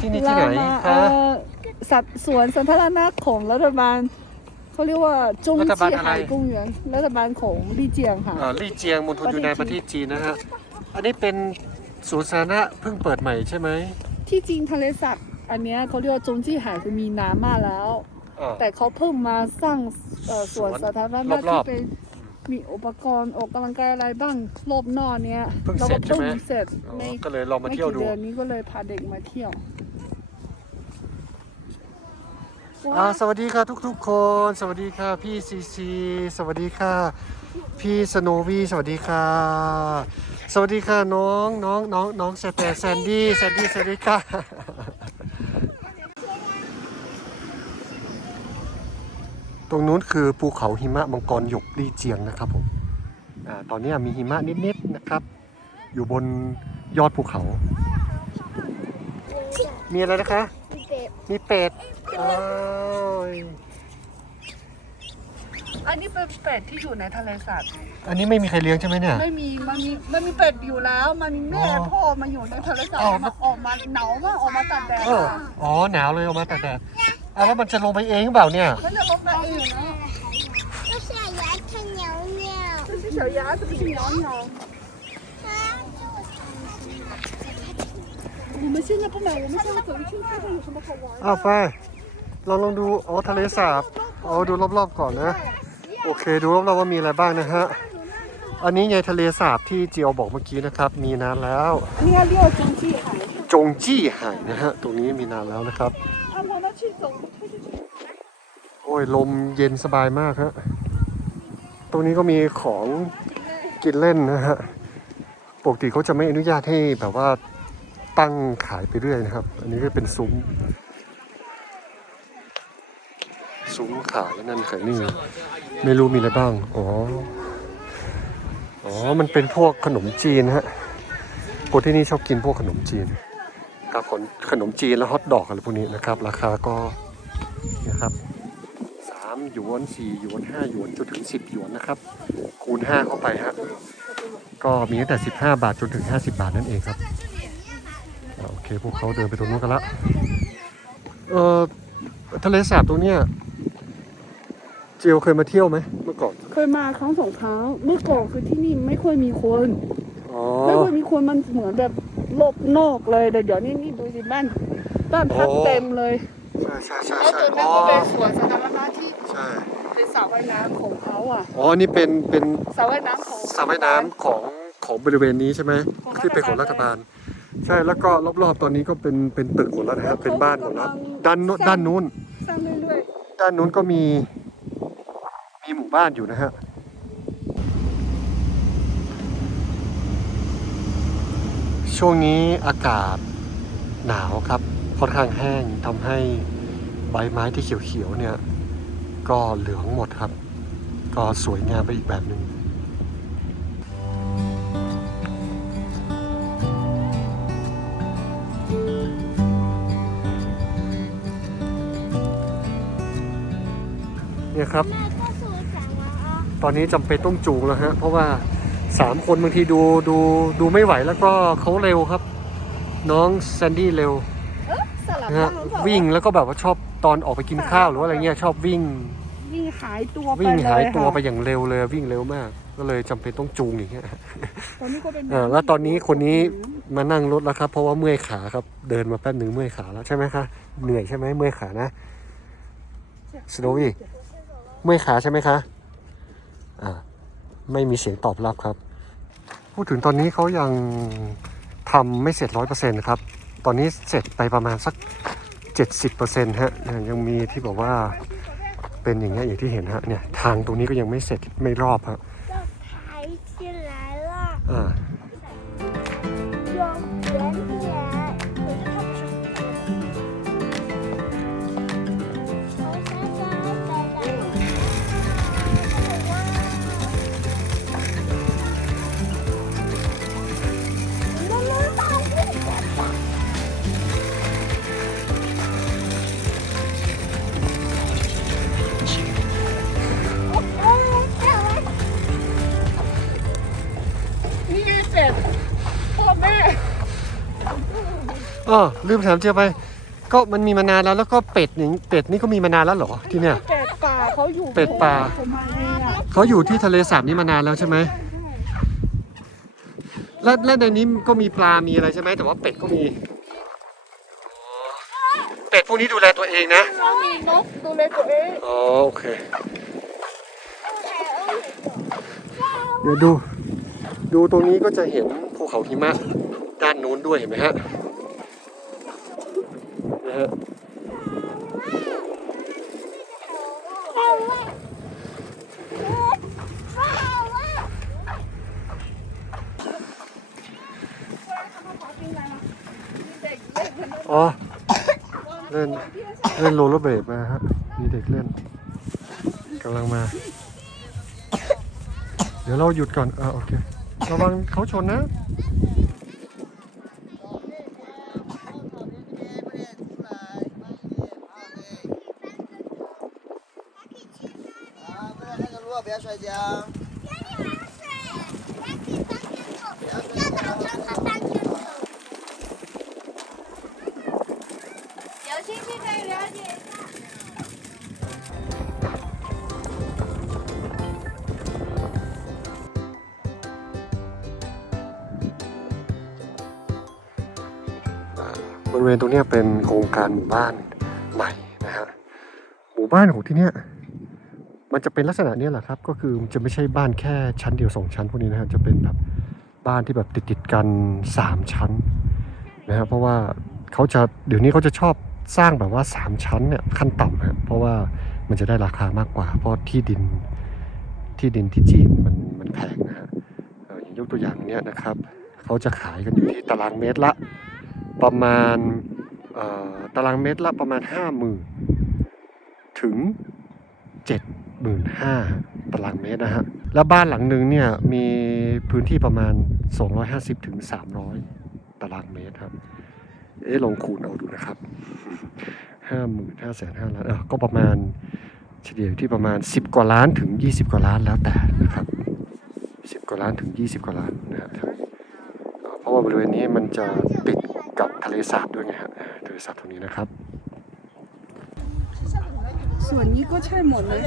ที่นี่ที่ไหนเรามาคะเอ่อสัตว์สวนสาธารณะของรัฐบาลเขาเรียกว่าจงรัฐบาลจีอะไรหาย公园รัฐบาลของลี่เจียงค่ะ อ่าลี่เจียงมณฑลอยู่ในประเทศจีนนะฮะ อันนี้เป็นสวนสาธารณะเพิ่งเปิดใหม่ใช่ไหมที่จริงทะเลสัตว์อันเนี้ยเขาเรียกว่าจงจี้หายคือมีน้ำมาแล้ว อ่า แต่เขาเพิ่งมาสร้างเอ่อสวนสาธารณะรอบๆ ที่เป็น มีอุปกรณ์ออกกำลังกายอะไรบ้างรอบนอกเนี้ยเพิ่งเราเสร็ก็จใช่ไหมเพิ่งเสร็จอ๋อไม่ก็เลยลองมาไม่เที่ยวกี่ดู เดือนนี้ก็เลยพาเด็กมาเที่ยวอ่าสวัสดีค่ะทุกๆคน สวัสดีค่ะพี่ซีซีสวัสดีค่ะ พี่สโนวีสวัสดีค่ะ สวัสดีค่ะน้องน้องน้องน้องแซแต่แซนดี้แซนดี้สวัสดีค่ะ ตรงนู้นคือภูเขาหิมะมังกรหยกลี่เจียงนะครับผมอ่าตอนนี้มีหิมะนิดๆนะครับ อยู่บนยอดภูเขา มีอะไรนะคะ มีเป็ดอ้าวอันนี้เป็นเป็ดที่อยู่ในทะเลสัตว์อันนี้ไม่มีใครเลี้ยงใช่ไหมเนี่ย ไม่มี มันมี มันมีเป็ดอยู่แล้ว มันมีแม่อ๋อพ่อมาอยู่ในทะเลสาบอ๋อมันออกมาหนาวมากออกมาตากแดดเอออ๋อ หนาวเลยออกมาแต่แดด อ่ะแล้วมันจะลงไปเองหรือเปล่าเนี่ย มันจะลงมาเองนะ 这是牙看鸟鸟，这是小鸭子，不是鸟鸟。我们现在不买，我们现在走一圈看看有什么好玩的。 อ้าวไปลองลองดูอ๋อทะเลสาบอ๋อดูรอบๆก่อนนะ โอเค ดูรอบๆว่ามีอะไรบ้างนะฮะ อันนี้ไงทะเลสาบที่เจียวบอกเมื่อกี้นะครับ มีนานแล้ว 你看六中继海， จงจี้ไห่นะฮะ ตรงนี้มีนานแล้วนะครับ ชื่นชมโอ้ย ลมเย็นสบายมากฮะ ตรงนี้ก็มีของกินเล่นนะฮะ ปกติเขาจะไม่อนุญาตให้แบบว่าตั้งขายไปเรื่อยนะครับ อันนี้ก็เป็นซุ้ม ซุ้มขายนั่นขายนี่ ไม่รู้มีอะไรบ้าง อ๋อ อ๋อ มันเป็นพวกขนมจีนฮะคนที่นี่ชอบกินพวกขนมจีน กับขนขนมจีนแล้วฮอทดอกอะไรพวกนี้นะครับ ราคาก็นะครับสามหยวนสี่หยวนห้าหยวนจนถึงสิบหยวนนะครับ คูณห้าเข้าไปฮะก็มีตั้งแต่สิบห้าบาทจนถึงห้าสิบาทนั่นเองครับอ่าโอเคพวกเขาเดินไปตรงนู้นกันละเอ่อทะเลสาบตรงเนี้ยเจียวเคยมาเที่ยวไหมเมื่อก่อนเคยมาครั้งสองครั้งเมื่อก่อนคือที่นี่ไม่ค่อยมีคน อ๋อ ไม่ค่อยมีคนมันเหมือนแบบโลกนอกเลยแต่เดี๋ยวนี้นี่ดูสิบ้านบ้านพักเต็มเลยใช่ใช่ใช่แล้วใช่จุดนั้อ๋นอก็เป็นสวนสาธารณะที่ใช่เป็นสระว่ายน้ำของเขาอะอ๋อนี่เป็นเป็นสระว่ายน้ำของสระว่ายน้ำของของบริเวณนี้ใช่ไหมของที่เป็นของรัฐบาล ใช่แล้วก็รอบๆตอนนี้ก็เป็นเป็นตึกหมดแล้วนะครับเป็นบ้านหมดแล้วด้านโน้นด้านนู้นสร้างเรื่อยด้านนู้นก็มีมีหมู่บ้านอยู่นะฮะ ช่วงนี้อากาศหนาวครับ ค่อนข้างแห้งทำให้ใบไม้ที่เขียวๆเนี่ย ก็เหลืองหมดครับ ก็สวยงามไปอีกแบบหนึ่งเนี่ยครับ ตอนนี้จำเป็นต้องจูงแล้วฮะ เพราะว่า สามคนบางทีดูดูดูไม่ไหวแล้วก็เขาเร็วครับ น้องแซนดี้เร็วๆสลับนะฮะบ้างหรือเปล่าวิ่งแล้วก็แบบว่าชอบตอนออกไปกินข้าวหรือว่าอะไรเงี้ยชอบวิ่ง วิ่งหายตัวไปวิ่งเลยหายตัวค่ะไปอย่างเร็วเลยวิ่งเร็วมาก ก็เลยจำเป็นต้องจูงอย่างเงี้ยตอนนี้ก็เป็นเออแล้วตอนนี้คนนี้มานั่งรถแล้วครับ เพราะว่าเมื่อยขาครับ เดินมาแป๊บหนึ่งเมื่อยขาแล้วใช่ไหมคะเหนื่อยใช่ไหมเมื่อยขานะสโนวี่เมื่อยขาใช่ไหมคะอ่าไม่มีเสียงตอบรับครับ พูดถึงตอนนี้เขายังทำไม่เสร็จร้อยเปอร์เซ็นต์นะครับ ตอนนี้เสร็จไปประมาณสักเจ็ดสิบเปอร์เซ็นต์ฮะยังมีที่บอกว่าเป็นอย่างเงี้ยอย่างที่เห็นฮะเนี่ยทางตรงนี้ก็ยังไม่เสร็จไม่รอบฮะรอบ อ่า อ๋อลืมถามเจียไป ก็มันมีมานานแล้วแล้วก็เป็ดนี่เป็ดนี่ก็มีมานานแล้วเหรอที่เนี่ย เป็ดป่าเขาอยู่เป็ดป่าโซมาเลียเขาอยู่ที่ทะเลสาบนี้มานานแล้วใช่ไหมและและในนี้ก็มีปลา มีอะไรใช่ไหมแต่ว่าเป็ดก็มีอ๋อเป็ดพวกนี้ดูแลตัวเองนะ เขามีนกดูแลตัวเองอ๋อโอเค เดี๋ยวดู ดูตรงนี้ก็จะเห็นภูเขาหิมะด้านนู้นด้วยเห็นไหมฮะนะฮะ อ๋อ เล่น เล่นโรลเลอร์เบลดมาฮะมีเด็กเล่นกำลังมา เดี๋ยวเราหยุดก่อนอ่าโอเค ระวังเขาชนนะ બેસો บริเวณตรงนี้เป็นโครงการหมู่บ้านใหม่นะฮะหมู่บ้านของที่เนี่ย มันจะเป็นลักษณะเนี้ยแหละครับ ก็คือจะไม่ใช่บ้านแค่ชั้นเดียวสองชั้นพวกนี้นะฮะจะเป็นแบบบ้านที่แบบติดติดๆกันสามชั้นนะฮะเพราะว่าเขาจะเดี๋ยวนี้เขาจะชอบสร้างแบบว่าสามชั้นเนี่ยขั้นต่ำฮะเพราะว่ามันจะได้ราคามากกว่า เพราะที่ดินที่ดินที่จีนมันมันแพงนะฮะอย่างยกตัวอย่างเนี้ยนะครับเขาจะขายกันอยู่ที่ตารางเมตรละประมาณเอ่อตารางเมตรละประมาณห้าหมื่นถึงเจ็ดหมื่นห้าตารางเมตรนะฮะ แล้วบ้านหลังหนึ่งเนี่ยมีพื้นที่ประมาณ 250ถึง300 ตารางเมตรครับ เอ๊ะลองคูณเอาดูนะครับห้าหมื่นห้าแสนห้าล้านเออก็ประมาณเฉลี่ยอยู่ที่ประมาณ 10 กว่าล้านถึง 20 กว่าล้านแล้วแต่นะครับ 10 กว่าล้านถึง 20 กว่าล้านนะครับ เพราะว่าบริเวณนี้มันจะติดกับทะเลสาบด้วยไงฮะ ทะเลสาบตรงนี้นะครับ ส่วนนี้ก็ใช่หมดเลย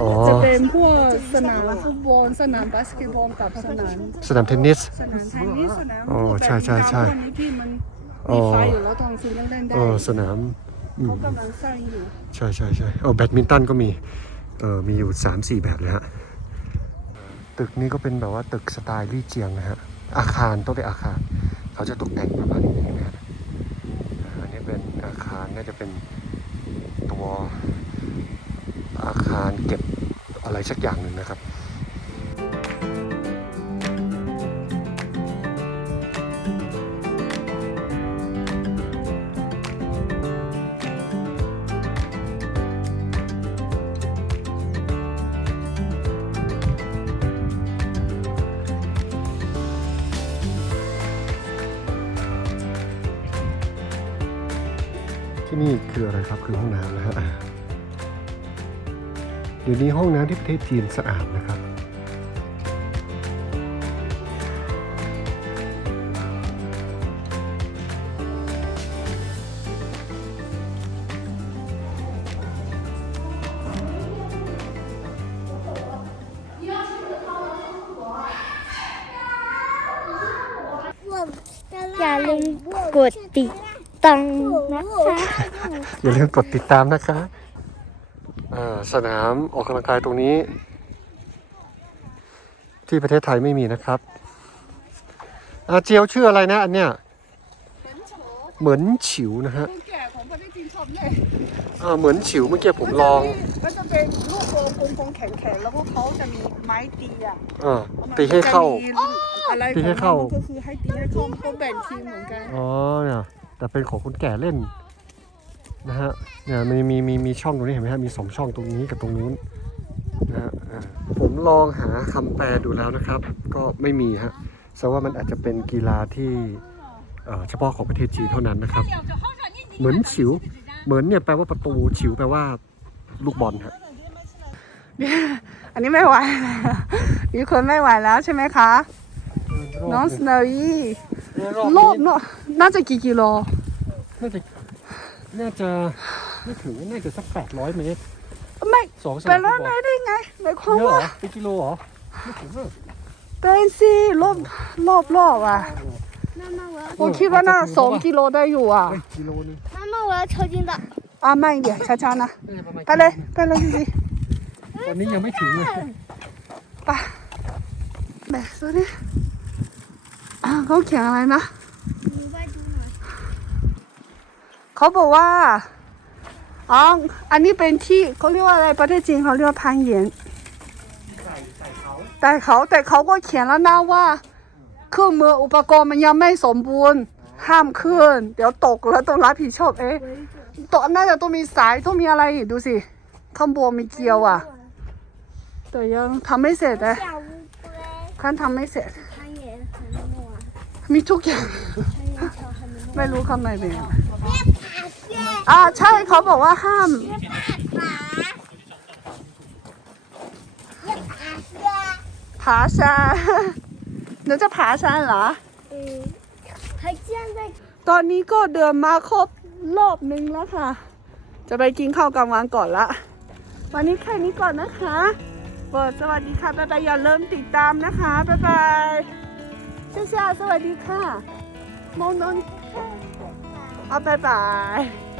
อ๋อจะเป็นพวกสนามฟุตบอลสนามบาสเกตบอลกับสนามสนามเทนนิส สนามเทนนิสสนามโอ้ใช่ใช่ใช่พวกนี้ที่มันอ๋มีอไฟอยู่แล้วตอนคืนยังเล่นได้เออสนามอืมเขากำลังสร้างอยู่ใช่ใช่ใช่เออแบดมินตันก็มีเออมีอยู่สามสี่แบบเลยฮะตึกนี้ก็เป็นแบบว่าตึกสไตล์ลี่เจียงนะฮะอาคารต้องเป็นอาคาร เขาจะตกแต่งประมาณนี้นะฮะอันนี้เป็นอาคารน่าจะเป็นตัวอาคารเก็บอะไร สักอย่างหนึ่งนะครับที่นี่คืออะไรครับคือห้องน้ำนะฮะ เดี๋ยวนี้ห้องน้ำที่ประเทศจีนสะอาดนะครับ อย่าลืมกดติดตามนะคะ อย่าลืมกดติดตามนะคะอ่า สนามออกกำลังกายตรงนี้ ที่ประเทศไทยไม่มีนะครับอาเจียวชื่ออะไรนะอันเนี้ยเป็นโฉเหมือนฉิวนะฮะคนแก่ของประเทศจีนชอบเล่นอ่าเหมือนฉิวเมื่อกี้ผมลองมันจะเป็นลูกโป่งโป่งๆแข็งๆแล้วก็เขาจะมีไม้ตีอะอ่าตีให้เข้าจะมีอะไรตีให้เข้าของมันก็คือให้ตีให้เข้าก็แบ่งทีมเหมือนกันอ๋อเนี่ยแต่เป็นของคนแก่เล่น นะฮะเนี่ยมันมีมีมีช่องตรงนี้เห็นไหมฮะมีสองช่องตรงนี้กับตรงนู้นนะฮะอ่าผมลองหาคำแปลดูแล้วนะครับ ก็ไม่มีฮะแสดงว่ามันอาจจะเป็นกีฬาที่เอ่อเฉพาะของประเทศจีนเท่านั้นนะครับ เหมือนฉิว เหมือนเนี่ยแปลว่าประตูฉิวแปลว่าลูกบอลฮะอันนี้ไม่ไหวแล้วมีคนไม่ไหวแล้วใช่ไหมคะ น้องสโนวี่เอ๊เนี่ยรอบรอบนี้เนาะน่าจะกี่กิโล น่าจะ น่าจะไม่ถึงน่าจะสักแปดร้อยเมตร ไม่ สองส เป็น นาม แล้ว ฟุตบ ไหน อล ได้ไงหมายความ เยอะเหร ว่า อเป็นกิโลเหรอไม่ถึงอะ เป็นสิรอบรอบรอบอ่ะ 妈妈，我要 ผมคิดว่าน่าสองกิโลได้อยู่อ่ะ เฮ้ยกิโลนึง 妈妈，我要抽筋的。 อ่ะไม่เดี๋ยวช้าๆนะ น่าจะประมาณ ไปเลยไปเลยสิ ตอนนี้ยังไม่ถึงเลย ไปแบบนี้อ่ะเขาเขียนอะไรนะ เขาบอกว่าอ๋ออันนี้เป็นที่เขาเรียกว่าอะไรประเทศจีนเขาเรียกว่าพันเหรียญแต่เขาแต่เขาก็เขียนแล้วนะว่าเครื่องมืออุปกรณ์มันยังไม่สมบูรณ์ ห้ามขึ้น เดี๋ยวตกแล้วต้องรับผิดชอบเอ๊ะตกนน่าจะต้องมีสายต้องมีอะไรดูสิข้างบนมีเกลียวอะ แต่ยังทำไม่เสร็จนะขั้นทำไม่เสร็จ มีทุกอย่าง ไม่รู้ข้างในเป็นย อ่าใช่เขาบอกว่าห้าม ผาซาหนูจะผาซาเหรอ ตอนนี้ก็เดินมาครบรอบนึงแล้วค่ะ จะไปกินข้าวกลางวันก่อนละ วันนี้แค่นี้ก่อนนะคะบอสวัสดีค่ะ บ๊ายบาย อย่าเริ่มติดตามนะคะ บ๊ายบายเจ้าสวัสดีค่ะมองนอน บ๊ายบาย